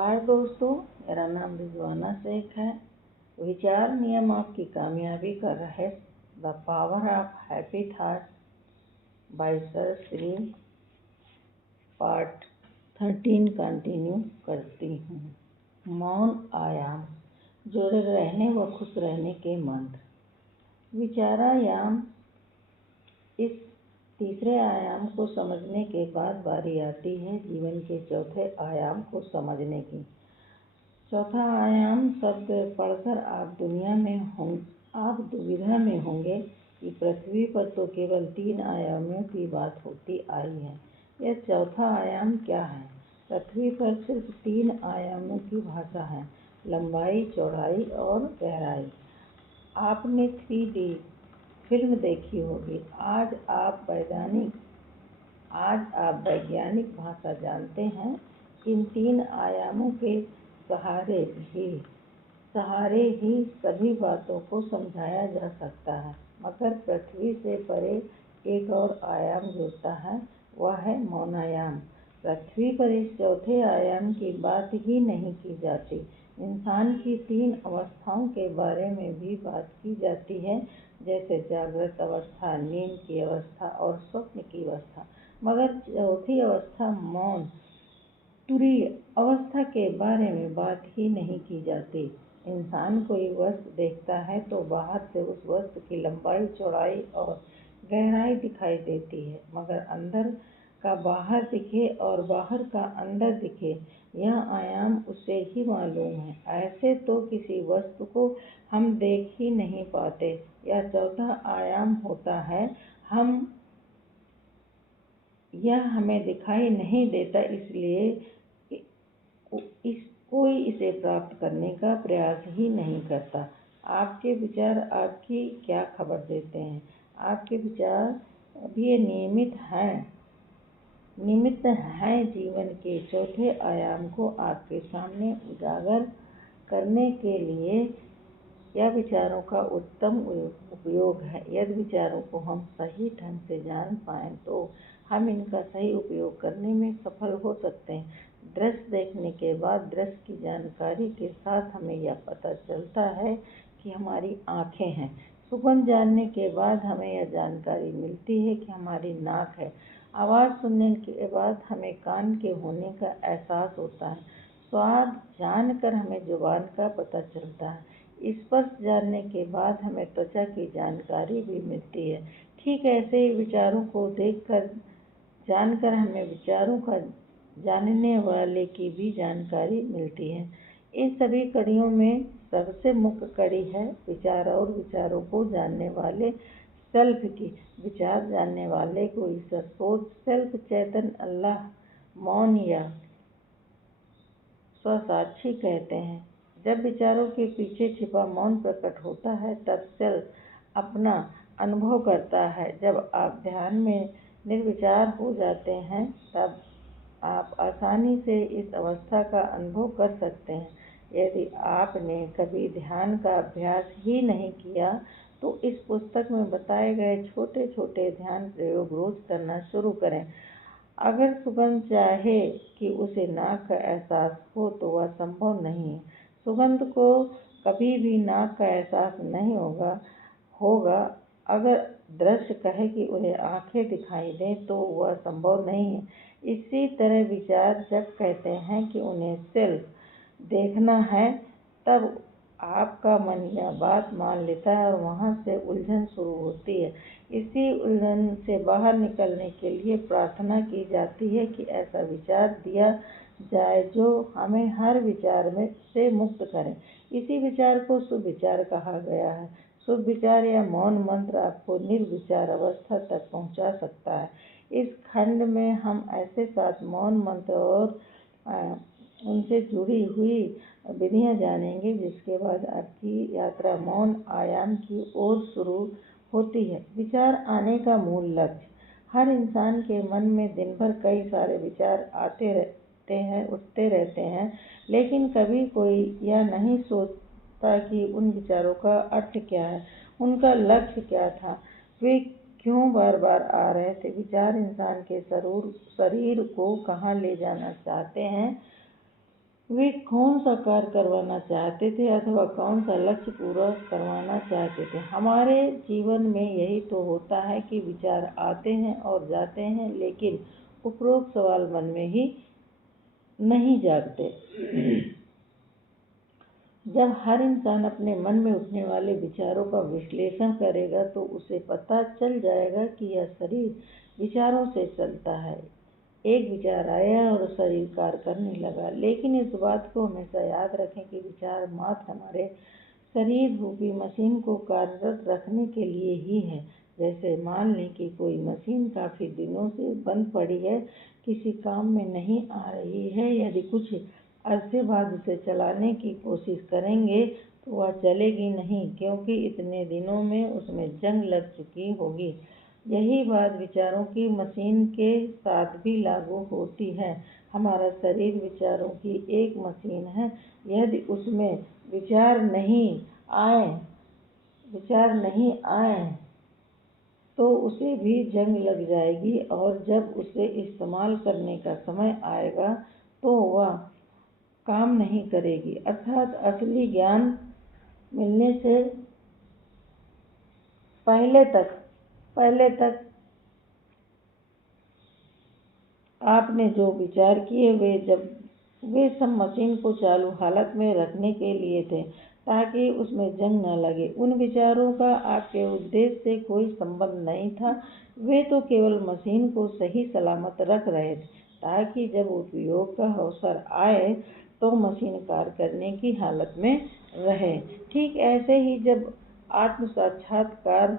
नमस्कार दोस्तों, मेरा नाम रिजवाना शेख है। विचार नियम आपकी कामयाबी का रहस्य, the power of happy thought bye sir Shri part 13 continue करती हूँ। मौन आयाम, जुड़े रहने व खुश रहने के मंत्र। विचारायाम। इस तीसरे आयाम को समझने के बाद बारी आती है जीवन के चौथे आयाम को समझने की। चौथा आयाम शब्द पढ़कर आप दुविधा में होंगे कि पृथ्वी पर तो केवल 3 आयामों की बात होती आई है। यह चौथा आयाम क्या है? पृथ्वी पर सिर्फ 3 आयामों की भाषा है, लंबाई, चौड़ाई और गहराई। आपने 3D फिल्म देखी होगी। आज आप वैज्ञानिक भाषा जानते हैं। इन 3 आयामों के सहारे ही सभी बातों को समझाया जा सकता है। मगर पृथ्वी से परे एक और आयाम जुड़ता है, वह है मौनायाम। पृथ्वी पर इस चौथे आयाम की बात ही नहीं की जाती। इंसान की 3 अवस्थाओं के बारे में भी बात की जाती है, जैसे जागृत अवस्था, नींद की अवस्था और स्वप्न की अवस्था। मगर चौथी अवस्था मौन, तुरीय अवस्था के बारे में बात ही नहीं की जाती। इंसान कोई वस्तु देखता है तो बाहर से उस वस्तु की लंबाई, चौड़ाई और गहराई दिखाई देती है, मगर अंदर का बाहर दिखे और बाहर का अंदर दिखे, यह आयाम उसे ही मालूम है। ऐसे तो किसी वस्तु को हम देख ही नहीं पाते। यह चौथा आयाम होता है, यह हमें दिखाई नहीं देता, इसलिए कोई इसे प्राप्त करने का प्रयास ही नहीं करता। आपके विचार आपकी क्या खबर देते हैं? आपके विचार भी निमित्त हैं जीवन के चौथे आयाम को आपके सामने उजागर करने के लिए। यह विचारों का उत्तम उपयोग है। यदि विचारों को हम सही ढंग से जान पाएं तो हम इनका सही उपयोग करने में सफल हो सकते हैं। दृश्य देखने के बाद दृश्य की जानकारी के साथ हमें यह पता चलता है कि हमारी आँखें हैं। सुगंध जानने के बाद हमें यह जानकारी मिलती है कि हमारी नाक है। आवाज़ सुनने के बाद हमें कान के होने का एहसास होता है। स्वाद जानकर हमें जुबान का पता चलता है। स्पर्श जानने के बाद हमें त्वचा की जानकारी भी मिलती है। ठीक ऐसे ही विचारों को जानकर हमें विचारों का जानने वाले की भी जानकारी मिलती है। इन सभी कड़ियों में सबसे मुख्य कड़ी है विचार और विचारों को जानने वाले सेल्फ की। विचार जानने वाले को ईश्वर, सोच, सेल्फ, चैतन्य, अल्लाह, मौन या स्वसाक्षी कहते हैं। जब विचारों के पीछे छिपा मौन प्रकट होता है तब सेल्फ अपना अनुभव करता है। जब आप ध्यान में निर्विचार हो जाते हैं तब आप आसानी से इस अवस्था का अनुभव कर सकते हैं। यदि आपने कभी ध्यान का अभ्यास ही नहीं किया तो इस पुस्तक में बताए गए छोटे छोटे ध्यान प्रयोग रोज करना शुरू करें। अगर सुगंध चाहे कि उसे नाक का एहसास हो तो वह संभव नहीं है। सुगंध को कभी भी नाक का एहसास नहीं होगा। अगर दृश्य कहे कि उन्हें आंखें दिखाई दें तो वह संभव नहीं है। इसी तरह विचार जब कहते हैं कि उन्हें सिर्फ देखना है, तब आपका मन यह बात मान लेता है और वहाँ से उलझन शुरू होती है। इसी उलझन से बाहर निकलने के लिए प्रार्थना की जाती है कि ऐसा विचार दिया जाए जो हमें हर विचार से मुक्त करे। इसी विचार को शुभ विचार कहा गया है। शुभ विचार या मौन मंत्र आपको निर्विचार अवस्था तक पहुंचा सकता है। इस खंड में हम ऐसे 7 मौन मंत्र और उनसे जुड़ी हुई विधियां जानेंगे, जिसके बाद आपकी यात्रा मौन आयाम की ओर शुरू होती है। विचार आने का मूल लक्ष्य। हर इंसान के मन में दिन भर कई सारे विचार आते रहते हैं, उठते रहते हैं, लेकिन कभी कोई यह नहीं सोचता कि उन विचारों का अर्थ क्या है, उनका लक्ष्य क्या था, वे क्यों बार बार आ रहे थे। विचार इंसान के शरीर को कहाँ ले जाना चाहते हैं, वे कौन सा कार्य करवाना चाहते थे अथवा कौन सा लक्ष्य पूरा करवाना चाहते थे। हमारे जीवन में यही तो होता है कि विचार आते हैं और जाते हैं, लेकिन उपरोक्त सवाल मन में ही नहीं जागते। जब हर इंसान अपने मन में उठने वाले विचारों का विश्लेषण करेगा तो उसे पता चल जाएगा कि यह शरीर विचारों से चलता है। एक विचार आया और शरीर कार्य करने लगा, लेकिन इस बात को हमेशा याद रखें कि विचार मात्र हमारे शरीर रूपी मशीन को कार्यरत रखने के लिए ही है। जैसे मान लें कि कोई मशीन काफ़ी दिनों से बंद पड़ी है, किसी काम में नहीं आ रही है। यदि कुछ अरसे बाद उसे चलाने की कोशिश करेंगे तो वह चलेगी नहीं, क्योंकि इतने दिनों में उसमें जंग लग चुकी होगी। यही बात विचारों की मशीन के साथ भी लागू होती है। हमारा शरीर विचारों की एक मशीन है। यदि उसमें विचार नहीं आए तो उसे भी जंग लग जाएगी, और जब उसे इस्तेमाल करने का समय आएगा तो वह काम नहीं करेगी। अर्थात असली ज्ञान मिलने से पहले तक आपने जो विचार किए वे सब मशीन को चालू हालत में रखने के लिए थे, ताकि उसमें जंग न लगे। उन विचारों का आपके उद्देश्य से कोई संबंध नहीं था। वे तो केवल मशीन को सही सलामत रख रहे थे, ताकि जब उपयोग का अवसर आए तो मशीन कार्य करने की हालत में रहे। ठीक ऐसे ही जब आत्म साक्षात्कार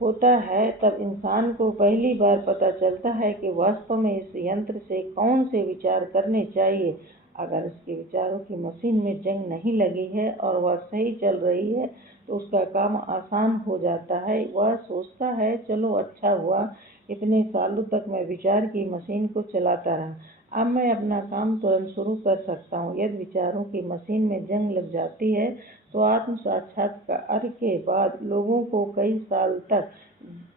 होता है तब इंसान को पहली बार पता चलता है कि वास्तव में इस यंत्र से कौन से विचार करने चाहिए। अगर इसके विचारों की मशीन में जंग नहीं लगी है और वह सही चल रही है तो उसका काम आसान हो जाता है। वह सोचता है, चलो अच्छा हुआ, इतने सालों तक मैं विचार की मशीन को चलाता रहा, अब मैं अपना काम तुरंत शुरू कर सकता हूँ। यदि विचारों की मशीन में जंग लग जाती है तो आत्म साक्षात्कार के बाद लोगों को कई साल तक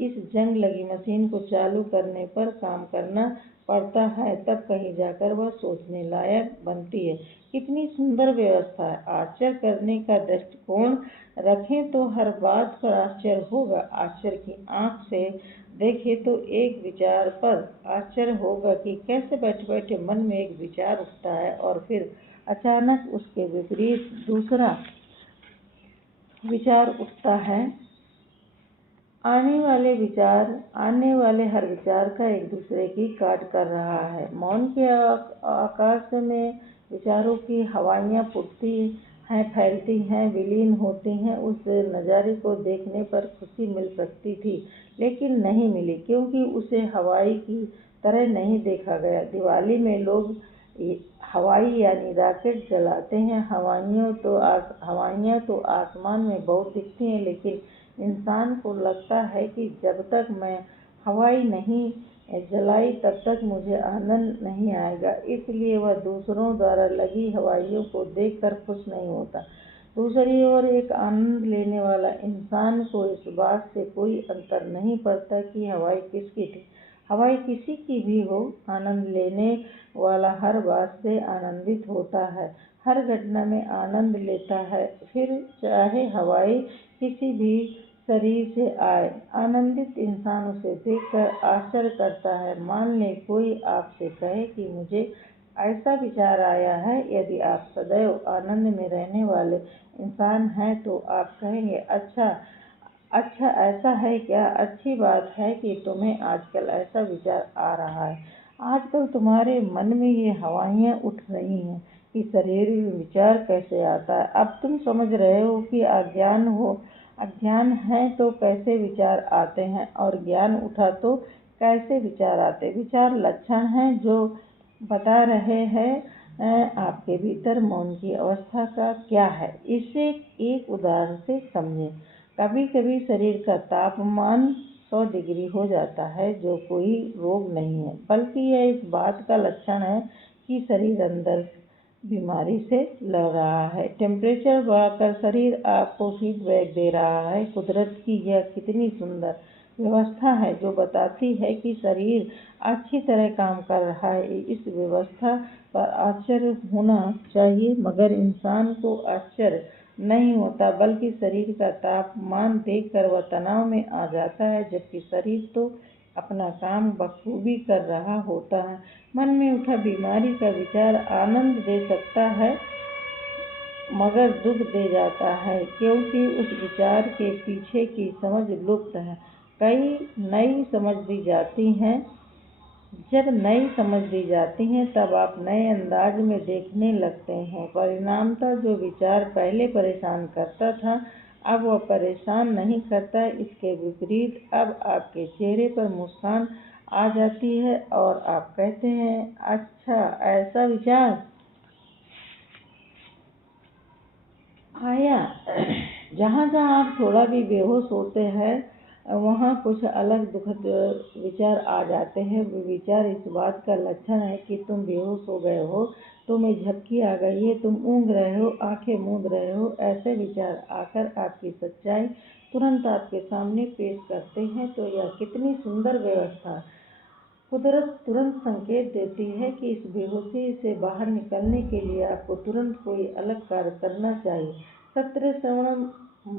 इस जंग लगी मशीन को चालू करने पर काम करना पड़ता है। तब कहीं जाकर वह सोचने लायक बनती है। कितनी सुंदर व्यवस्था है। आश्चर्य करने का दृष्टिकोण रखें तो हर बात पर आश्चर्य होगा। आश्चर्य की आंख से देखें तो एक विचार पर आश्चर्य होगा कि कैसे बैठे बैठे मन में एक विचार उठता है और फिर अचानक उसके विपरीत दूसरा विचार उठता है। आने वाले हर विचार का एक दूसरे की काट कर रहा है। मौन के आकाश में विचारों की हवाइयाँ फूटती हैं, फैलती हैं, विलीन होती हैं। उस नज़ारे को देखने पर खुशी मिल सकती थी, लेकिन नहीं मिली, क्योंकि उसे हवाई की तरह नहीं देखा गया। दिवाली में लोग हवाई यानी रॉकेट जलाते हैं। हवाइयाँ तो आसमान में बहुत दिखती हैं, लेकिन इंसान को लगता है कि जब तक मैं हवाई नहीं जलाई तब तक मुझे आनंद नहीं आएगा। इसलिए वह दूसरों द्वारा लगी हवाइयों को देखकर खुश नहीं होता। दूसरी ओर एक आनंद लेने वाला इंसान को इस बात से कोई अंतर नहीं पड़ता कि हवाई किसकी थी। हवाई किसी की भी हो, आनंद लेने वाला हर बात से आनंदित होता है, हर घटना में आनंद लेता है, फिर चाहे हवाई किसी भी शरीर से आए। आनंदित इंसान उसे देखकर आश्चर्य करता है। मान लें कोई आपसे कहे कि मुझे ऐसा विचार आया है। यदि आप सदैव आनंद में रहने वाले इंसान हैं तो आप कहेंगे, अच्छा ऐसा है क्या? अच्छी बात है कि तुम्हें आजकल ऐसा विचार आ रहा है। आजकल तुम्हारे मन में ये हवाइयाँ उठ रही हैं कि शरीर में विचार कैसे आता है। अब तुम समझ रहे हो कि अज्ञान है तो कैसे विचार आते हैं, और ज्ञान उठा तो कैसे विचार आते। विचार लक्षण हैं जो बता रहे हैं आपके भीतर मौन की अवस्था का क्या है। इसे एक उदाहरण से समझें। कभी कभी शरीर का तापमान 100 डिग्री हो जाता है, जो कोई रोग नहीं है, बल्कि यह इस बात का लक्षण है कि शरीर अंदर बीमारी से लड़ रहा है। टेम्परेचर बढ़ाकर शरीर आपको फीडबैक दे रहा है। कुदरत की यह कितनी सुंदर व्यवस्था है जो बताती है कि शरीर अच्छी तरह काम कर रहा है। इस व्यवस्था पर आश्चर्य होना चाहिए, मगर इंसान को आश्चर्य नहीं होता, बल्कि शरीर का तापमान देखकर वह तनाव में आ जाता है, जबकि शरीर तो अपना काम बखूबी कर रहा होता है। मन में उठा बीमारी का विचार आनंद दे सकता है, मगर दुख दे जाता है, क्योंकि उस विचार के पीछे की समझ लुप्त है। कई नई समझ दी जाती हैं। जब नई समझ दी जाती है तब आप नए अंदाज में देखने लगते हैं। परिणामतः जो विचार पहले परेशान करता था, अब वह परेशान नहीं करता। इसके विपरीत अब आपके चेहरे पर मुस्कान आ जाती है और आप कहते हैं, अच्छा ऐसा विचार आया। जहाँ जहाँ आप थोड़ा भी बेहोश होते हैं, वहाँ कुछ अलग दुखद विचार आ जाते हैं। वे विचार इस बात का लक्षण है कि तुम बेहोश हो गए हो, तुम्हें झपकी आ गई है, तुम ऊँघ रहे हो, आंखें मूंद रहे हो। ऐसे विचार आकर आपकी सच्चाई तुरंत आपके सामने पेश करते हैं। तो यह कितनी सुंदर व्यवस्था! कुदरत तुरंत संकेत देती है कि इस बेहोशी से बाहर निकलने के लिए आपको तुरंत कोई अलग कार्य करना चाहिए, सत्र, श्रवण,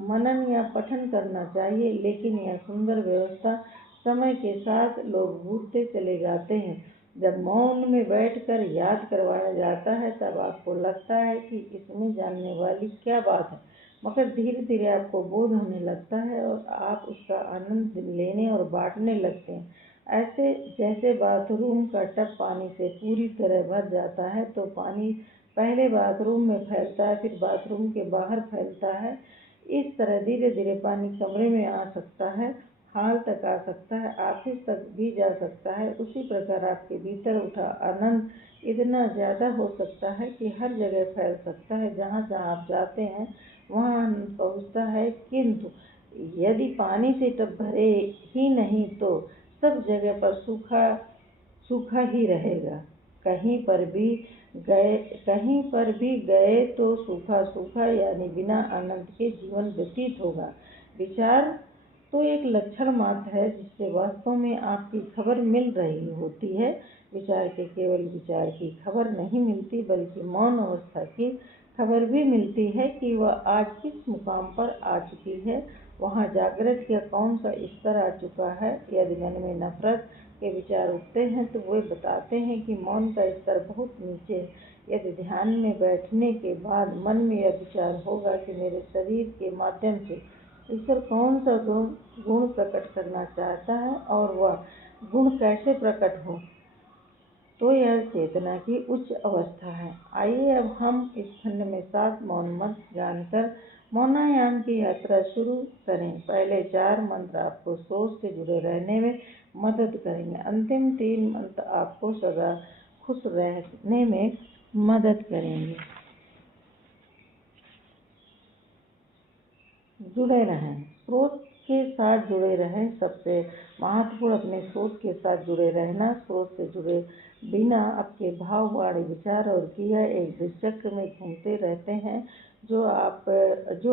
मनन या पठन करना चाहिए। लेकिन यह सुंदर व्यवस्था समय के साथ लोग भूलते चले जाते हैं। जब मौन में बैठकर याद करवाया जाता है, तब आपको लगता है कि इसमें जानने वाली क्या बात है, मगर धीरे धीरे आपको बोध होने लगता है और आप उसका आनंद लेने और बांटने लगते हैं। ऐसे जैसे बाथरूम का टब पानी से पूरी तरह भर जाता है, तो पानी पहले बाथरूम में फैलता है, फिर बाथरूम के बाहर फैलता है। इस तरह धीरे धीरे पानी कमरे में आ सकता है, हाल तक आ सकता है, ऑफिस तक भी जा सकता है। उसी प्रकार आपके भीतर उठा आनंद इतना ज़्यादा हो सकता है कि हर जगह फैल सकता है। जहाँ जहाँ आप जाते हैं वहाँ आनंद पहुँचता है। किंतु यदि पानी से टब भरे ही नहीं तो सब जगह पर सूखा सूखा ही रहेगा। कहीं पर भी गए तो सूखा सूखा, यानी बिना आनंद के जीवन व्यतीत होगा। विचार तो एक लक्षण मात्र है जिससे वास्तव में आपकी खबर मिल रही होती है। विचार के केवल विचार की खबर नहीं मिलती, बल्कि मौन अवस्था की खबर भी मिलती है कि वह आज किस मुकाम पर आ चुकी है, वहाँ जागृत का कौन सा स्तर आ चुका है। यदि मन में नफरत के विचार उठते हैं तो वे बताते हैं कि मौन का स्तर बहुत नीचे है। यदि ध्यान में बैठने के बाद मन में यह विचार होगा कि मेरे शरीर के माध्यम से ईश्वर कौन सा गुण प्रकट करना चाहता है और वह गुण कैसे प्रकट हो, तो यह चेतना की उच्च अवस्था है। आइए अब हम इस खंड में 7 मौन मंत्र जानकर मौनायान की यात्रा शुरू करें। पहले 4 मंत्र आपको सोच से जुड़े रहने में मदद करेंगे। अंतिम 3 मंत्र आपको सदा खुश रहने में मदद करेंगे। जुड़े रहें, स्रोत के साथ जुड़े रहें। सबसे महत्वपूर्ण अपने स्रोत के साथ जुड़े रहना। स्रोत से जुड़े बिना आपके भाव, वाणी, विचार और क्रिया एक दुष्चक्र में घूमते रहते हैं। जो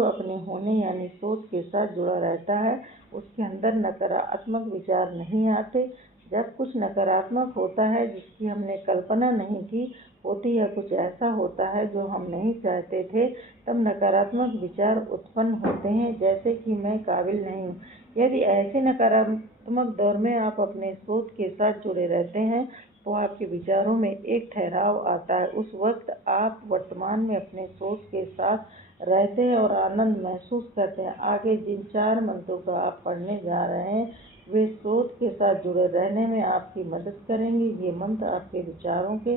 अपने होने यानी स्रोत के साथ जुड़ा रहता है, उसके अंदर नकारात्मक विचार नहीं आते। जब कुछ नकारात्मक होता है जिसकी हमने कल्पना नहीं की होती, या कुछ ऐसा होता है जो हम नहीं चाहते थे, तब नकारात्मक विचार उत्पन्न होते हैं, जैसे कि मैं काबिल नहीं हूँ। यदि ऐसे नकारात्मक दौर में आप अपने स्रोत के साथ जुड़े रहते हैं तो आपके विचारों में एक ठहराव आता है। उस वक्त आप वर्तमान में अपने स्रोत के साथ रहते हैं और आनंद महसूस करते हैं। आगे जिन 4 मंत्रों का आप पढ़ने जा रहे हैं, वे स्रोत के साथ जुड़े रहने में आपकी मदद करेंगे। ये मंत्र आपके विचारों के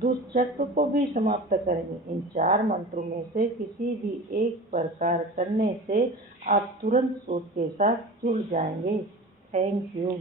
दुष्चक्र को भी समाप्त करेंगे। इन 4 मंत्रों में से किसी भी एक पर कार्य करने से आप तुरंत स्रोत के साथ जुड़ जाएंगे। Thank you.